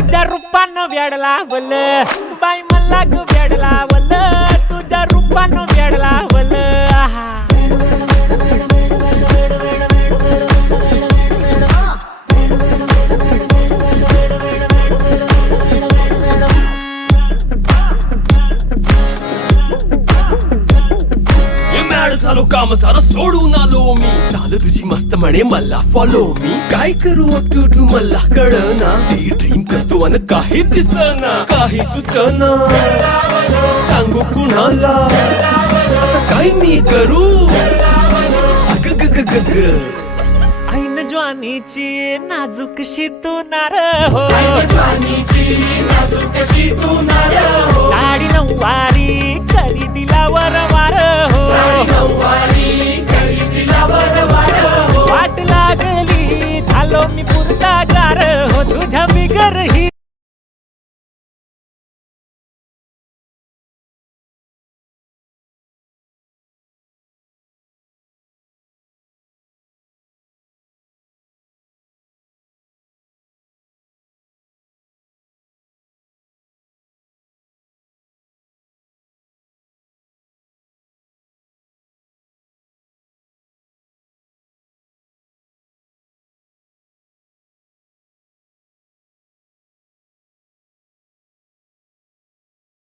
तुझ्या रूपानं वेड लावल बाई मला ग वेड लावल तुझ्या रूपानं वेड लावल आहा झालो काम सारं सोडून आलो मी चाल तुझी मस्त म्हणे मला फॉलो मी काय करू टू मला कळना ती ड्रीम करतो अन काही दिसना काही सुचना सांगू कुणाला आता काय मी करू अग ग ग ग ग ऐन ज्वानीची नाजूकशी तू नार हो साडी नऊवारी करी दिला वरवार हो वाट लागली झालो मी पुरता गार हो तुझ्या बिगर ही